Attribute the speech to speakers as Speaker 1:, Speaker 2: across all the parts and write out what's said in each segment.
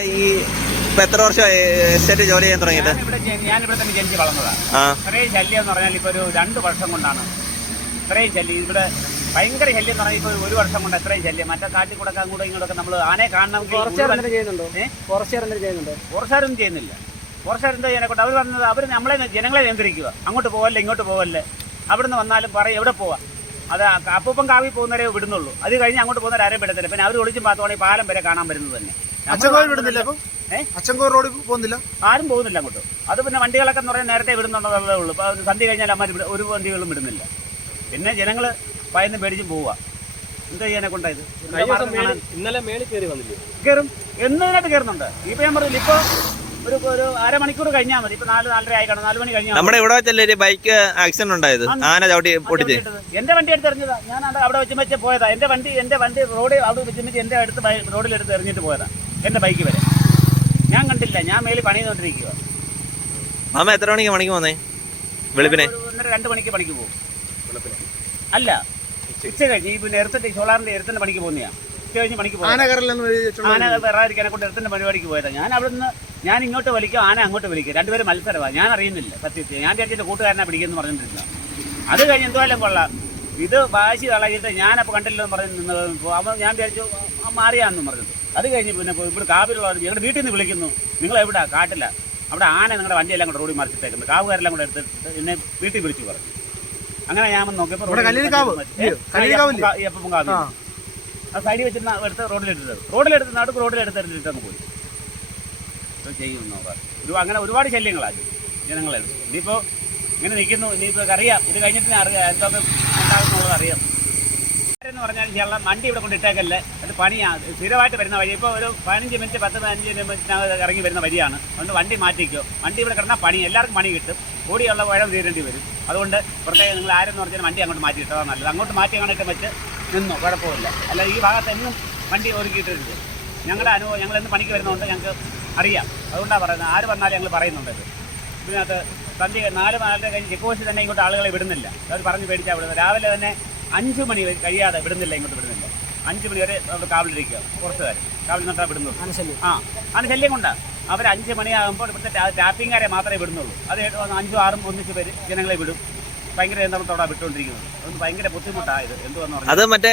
Speaker 1: ഈ ഇപ്പൊ എത്ര വർഷം എസ്റ്റേറ്റ് ജോലി ചെയ്യാൻ തുടങ്ങിയിട്ട്?
Speaker 2: ഞാനിവിടെ തന്നെ ജനിച്ച് വളർന്നതാണ് ഇത്രയും ശല്യം എന്ന് പറഞ്ഞാൽ ഇപ്പൊ ഒരു രണ്ട് വർഷം കൊണ്ടാണ്. ഇത്രയും ശല്യം. ഇവിടെ ഭയങ്കര ശല്യം എന്ന് പറഞ്ഞാൽ ഇപ്പൊ ഒരു വർഷം കൊണ്ട് എത്രയും ശല്യം. മറ്റേ കാട്ടിൽ കൂടെ അങ്ങോട്ടും ഇങ്ങോട്ടൊക്കെ നമ്മൾ ആനയെ കാണണമെങ്കിൽ ഫോറസ്റ്റുകാരൊന്നും ചെയ്യുന്നില്ല. ഫോറസ്റ്റുകാർ എന്താ ചെയ്യാനെ കൊണ്ട്? അവർ വന്നത് അവർ നമ്മളെ ജനങ്ങളെ നിയന്ത്രിക്കുക. അങ്ങോട്ട് പോകല്ലേ ഇങ്ങോട്ട് പോകല്ലേ അവിടുന്ന് വന്നാലും പറയും എവിടെ പോവാ? അത് അപ്പം കാവി പോകുന്നവരെ വിടുന്നുള്ളൂ. അത് കഴിഞ്ഞ് അങ്ങോട്ട് പോകുന്നവരെ ആരെയും വിടത്തില്ല. പിന്നെ അവർ ഒളിച്ചും പാത്തോണെങ്കിൽ പാലം വരെ കാണാൻ വരുന്നത് തന്നെ.
Speaker 3: അച്ചൻകോവിൽ വിടുന്നില്ല അപ്പം?
Speaker 2: ഏ?
Speaker 3: അച്ചൻകോവിൽ റോഡിൽ പോകുന്നില്ല?
Speaker 2: ആരും പോകുന്നില്ല അങ്ങോട്ട്. അത് പിന്നെ വണ്ടികളൊക്കെ എന്ന് പറയാൻ നേരത്തെ വിടുന്നുണ്ടെന്നുള്ളതേ ഉള്ളൂ. ഇപ്പോൾ സന്ധി കഴിഞ്ഞാൽ അമ്മ ഒരു വണ്ടികളും വിടുന്നില്ല. പിന്നെ ജനങ്ങൾ ഭയന്ന് പേടിച്ചും പോവുക എന്താ ചെയ്യാനെ കൊണ്ടായത്
Speaker 4: ഇന്നലെ മേളിൽ കയറി വന്നില്ലേ?
Speaker 2: കയറും എന്നതിനായിട്ട് കയറുന്നുണ്ട് ഇപ്പൊ ഞാൻ പറഞ്ഞില്ല ഇപ്പൊ ഒരു ഒരു അരമണിക്കൂർ കഴിഞ്ഞാൽ മതി. ഇപ്പൊ നാല് നാലര ആയി കാണും. നാല് മണി കഴിഞ്ഞാൽ
Speaker 1: നമ്മുടെ ഇവിടെ വെച്ചല്ലേ ഒരു ബൈക്ക് ആക്സിഡന്റ് ഉണ്ടായത്? ആന ചവിട്ടി പൊട്ടിച്ച്.
Speaker 2: എന്റെ വണ്ടി എടുത്ത് എറിഞ്ഞതാ. ഞാൻ അവിടെ വെച്ച് വെച്ച് പോയതാ. എന്റെ വണ്ടി എന്റെ വണ്ടി റോഡ് അവിടെ വെച്ച് വെച്ച് എന്റെ അടുത്ത് റോഡിൽ എടുത്ത് എറിഞ്ഞിട്ട് പോയതാ. എന്റെ ബൈക്ക് വരെ. ഞാൻ കണ്ടില്ല ഞാൻ മേലിൽ പണി ചെയ്തോണ്ടിരിക്കുക
Speaker 1: മാമ എത്ര മണിക്ക് പണിക്ക് പോന്നേ? വെളുപ്പിനെ?
Speaker 2: ഒന്നര രണ്ട് മണിക്ക് പണിക്ക് പോകും. അല്ല ഉച്ച കഴിഞ്ഞ് ഈ പിന്നെ എർത്തിന്റെ സോളാറിന്റെ എർത്തിന്റെ പണിക്ക് പോകുന്നതാ ഉച്ച കഴിഞ്ഞ് പണിക്ക് പോകും ആന വരാതിരിക്കാനെ കൊണ്ട് എർത്തിന്റെ പരിപാടിക്ക് പോയതാ. ഞാൻ അവിടുന്ന് ഞാൻ ഇങ്ങോട്ട് വലിക്കും ആന അങ്ങോട്ട് വലിക്കും രണ്ടുപേരും മത്സരമാണ് ഞാൻ അറിയുന്നില്ല സത്യത്തിൽ. ഞാൻ ചേച്ചിയുടെ കൂട്ടുകാരനെ പിടിക്കുന്നു പറഞ്ഞിട്ടില്ല. അത് കഴിഞ്ഞ് എന്തുവായാലും കൊള്ളാം. ഇത് വാശി കളയിട്ട് ഞാനപ്പോൾ കണ്ടില്ലെന്ന് പറഞ്ഞ് നിന്ന് അവൻ ഞാൻ വിചാരിച്ചു ആ, മാറിയാന്നും പറഞ്ഞത്. അത് കഴിഞ്ഞ് പിന്നെ ഇവിടെ കാവിലുള്ളവർ ഞങ്ങളുടെ വീട്ടിൽ നിന്ന് വിളിക്കുന്നു. നിങ്ങൾ എവിടെ? കാട്ടില്ല അവിടെ ആന നിങ്ങളുടെ വണ്ടിയെല്ലാം കൂടെ റോഡിൽ മറിച്ചിട്ടേക്കുന്നത് കാവുകാരെല്ലാം കൂടെ എടുത്തിട്ട് എന്നെ വീട്ടിൽ വിളിച്ചു പറഞ്ഞു. അങ്ങനെ ഞാൻ നോക്കിയപ്പോൾ എപ്പം കാവ്.
Speaker 3: ആ
Speaker 2: സൈഡിൽ വെച്ചിരുന്ന എടുത്ത് റോഡിലെടുത്തത് റോഡിലെടുത്ത് നടുക്ക് റോഡിലെടുത്ത് എടുത്തിട്ട് അങ്ങ് പോയി ചെയ്യുന്നു. ഒരു അങ്ങനെ ഒരുപാട് ശല്യങ്ങളാണ് ജനങ്ങളെ ഇനിയിപ്പോൾ ഇങ്ങനെ നിൽക്കുന്നു. ഇനിയിപ്പോൾ അറിയാം ഇത് കഴിഞ്ഞിട്ട് അറിയാം. എന്തൊക്കെ ഉണ്ടാകുന്നുള്ളത് അറിയാം. എന്ന് പറഞ്ഞാൽ വണ്ടി ഇവിടെ കൊണ്ടിട്ടേക്കല്ലേ അത് പണിയാണ് സ്ഥിരമായിട്ട് വരുന്ന വഴി. ഇപ്പോൾ ഒരു പതിനഞ്ച് മിനിറ്റ് പത്ത് പതിനഞ്ച് മിനിറ്റിനകത്ത് ഇറങ്ങി വരുന്ന വഴിയാണ്. അതുകൊണ്ട് വണ്ടി മാറ്റിക്കോ. വണ്ടി ഇവിടെ കിടന്നാൽ പണി. എല്ലാവർക്കും പണി കിട്ടും. കൂടിയുള്ള വഴം തീരേണ്ടി വരും. അതുകൊണ്ട് പ്രത്യേകം നിങ്ങൾ ആരെന്ന് പറഞ്ഞാൽ വണ്ടി അങ്ങോട്ട് മാറ്റി ഇട്ടതാണ് നല്ലത്. അങ്ങോട്ട് മാറ്റി അങ്ങോട്ട് വെച്ച് നിന്നു. കുഴപ്പമില്ല. അല്ല ഈ ഭാഗത്ത് എന്നും വണ്ടി ഒരുക്കിയിട്ടില്ല ഞങ്ങളുടെ അനുഭവം ഞങ്ങൾ എന്ന് പണിക്ക് വരുന്നതുകൊണ്ട് ഞങ്ങൾക്ക് അറിയാം. അതുകൊണ്ടാണ് പറയുന്നത്. ആര് വന്നാലും ഞങ്ങൾ പറയുന്നുണ്ട് ഇതിനകത്ത് സന്ധ്യ നാല് നാലര കഴിഞ്ഞ് ചെക്ക് പോസ്റ്റ് തന്നെ ഇങ്ങോട്ട് ആളുകളെ വിടുന്നില്ല. അവർ പറഞ്ഞ് പേടിച്ചാൽ വിടുന്നത്. രാവിലെ തന്നെ അഞ്ച് മണി വരെ കഴിയാതെ വിടുന്നില്ല ഇങ്ങോട്ട് വിടുന്നില്ല. അഞ്ച് മണി വരെ അവർ കാവലിരിക്കുക കുറച്ച് പേര് കാവലിൽ നിന്നിട്ടാണ് വിടുന്നത് ആ അതിന് ശല്യം കൊണ്ടാണ് അവർ അഞ്ച് മണിയാകുമ്പോൾ ഇവിടുത്തെ ടാപ്പിംഗുകാരെ മാത്രമേ വിടുന്നുള്ളൂ. അത് അഞ്ചും ആറും ഒന്നിച്ച് പേര് ജനങ്ങളെ വിടും. ഭയങ്കര എന്താണത്തോടെ വിട്ടുകൊണ്ടിരിക്കുന്നത്. അതൊന്ന് ഭയങ്കര ബുദ്ധിമുട്ടായത് എന്തുവെന്ന് പറഞ്ഞാൽ
Speaker 1: അത് മറ്റേ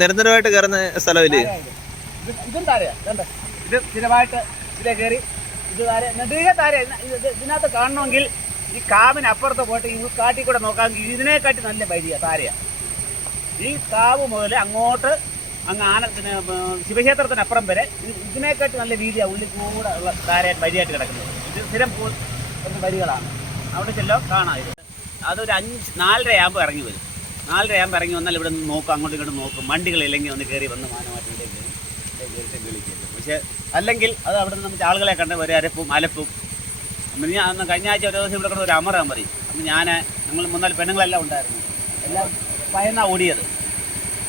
Speaker 1: നിരന്തരമായിട്ട് കയറുന്ന സ്ഥലമില്ലേ
Speaker 2: ഇത് ഇതും താരയാ ഇത് സ്ഥിരമായിട്ട് ഇതിലെ കയറി ഇത് താരെ നെടുക താരെ ഇത് ഇത് ഇതിനകത്ത് കാണണമെങ്കിൽ ഈ കാവിന് അപ്പുറത്ത് പോയിട്ട് ഈ കാട്ടിൽ കൂടെ നോക്കാമെങ്കിൽ ഇതിനെക്കാട്ടി നല്ല വഴിയാ താരയാണ് ഈ കാവ് മുതൽ അങ്ങോട്ട് അങ്ങ് ആന പിന്നെ ശിവക്ഷേത്രത്തിന് അപ്പുറം വരെ ഇത് ഇതിനെക്കാട്ടി നല്ല വീതിയാ ഉള്ളിൽ കൂടെ ഉള്ള താരയായിട്ട് വരിയായിട്ട് കിടക്കുന്നത്. ഇത് സ്ഥിരം പോ വരികളാണ് അവിടെ ചെല്ലോ കാണാം ഇത്. അതൊരു അഞ്ച് നാലര ആകുമ്പോൾ ഇറങ്ങി വരും. നാലര ആകുമ്പോൾ ഇറങ്ങി വന്നാൽ ഇവിടെ നിന്ന് നോക്കും അങ്ങോട്ടും ഇങ്ങോട്ടും നോക്കും. വണ്ടികളില്ലെങ്കിൽ ഒന്ന് കയറി വന്ന് മാനമാറ്റിയിലേക്ക് വിളിക്കും അല്ലെങ്കിൽ അത് അവിടെ നിന്ന് നമുക്ക് ആളുകളെ കണ്ട് ഒരു അരപ്പും അലപ്പും. അപ്പം ഞാൻ അന്ന് കഴിഞ്ഞ ആഴ്ച ഒരു ദിവസം ഇവിടെ കൂടെ ഒരു അമറാൻ പറയും അപ്പം ഞാൻ ഞങ്ങൾ മൂന്നാൽ പെണ്ണുങ്ങളെല്ലാം ഉണ്ടായിരുന്നു. എല്ലാം ഭയന്നാ ഓടിയത്.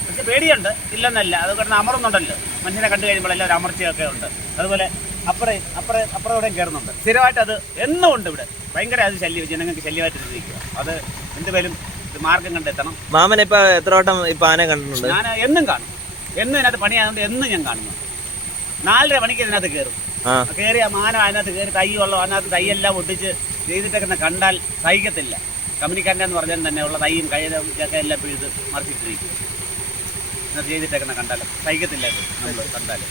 Speaker 2: പക്ഷെ പേടിയുണ്ട്. ഇല്ലെന്നല്ല. അത് കിടന്ന് അമറുന്നുണ്ടല്ലോ. മനുഷ്യനെ കണ്ടു കഴിയുമ്പോൾ എല്ലാം ഒരു അമർച്ചയൊക്കെ ഉണ്ട്. അതുപോലെ അപ്പുറേ അപ്പുറേ അപ്പുറം എവിടെയും കയറുന്നുണ്ട്. സ്ഥിരമായിട്ട് അത് എന്നും ഉണ്ട് ഇവിടെ. ഭയങ്കര അത് ശല്യം ജനങ്ങൾക്ക് ശല്യമായിട്ട് ഇരിക്കുക. അത് എന്തുപോലും മാർഗം കണ്ടെത്തണം.
Speaker 1: മാമൻ ഇപ്പൊ എത്ര വട്ടം ഇപ്പൊ ആന കണ്ടിട്ടുണ്ട്?
Speaker 2: ഞാൻ എന്നും കാണും. എന്നും ഇതിനകത്ത് പണിയായതുകൊണ്ട് എന്നും ഞാൻ കാണുന്നു. നാലര മണിക്ക് ഇതിനകത്ത് കയറും കയറി ആ മാനം അതിനകത്ത് കയറി തൈ വെള്ളം അതിനകത്ത് തൈയെല്ലാം ഒട്ടിച്ച് ചെയ്തിട്ടൊക്കെ കണ്ടാൽ സഹിക്കത്തില്ല. കമ്പനിക്കാരന്റെ എന്ന് പറഞ്ഞാൽ തന്നെ ഉള്ള തൈയും കയ്യിലും ഒക്കെ എല്ലാം പിഴുത് മറിച്ചിട്ടിരിക്കും ചെയ്തിട്ടൊക്കെ കണ്ടാൽ സഹിക്കത്തില്ല നമ്മൾ കണ്ടാൽ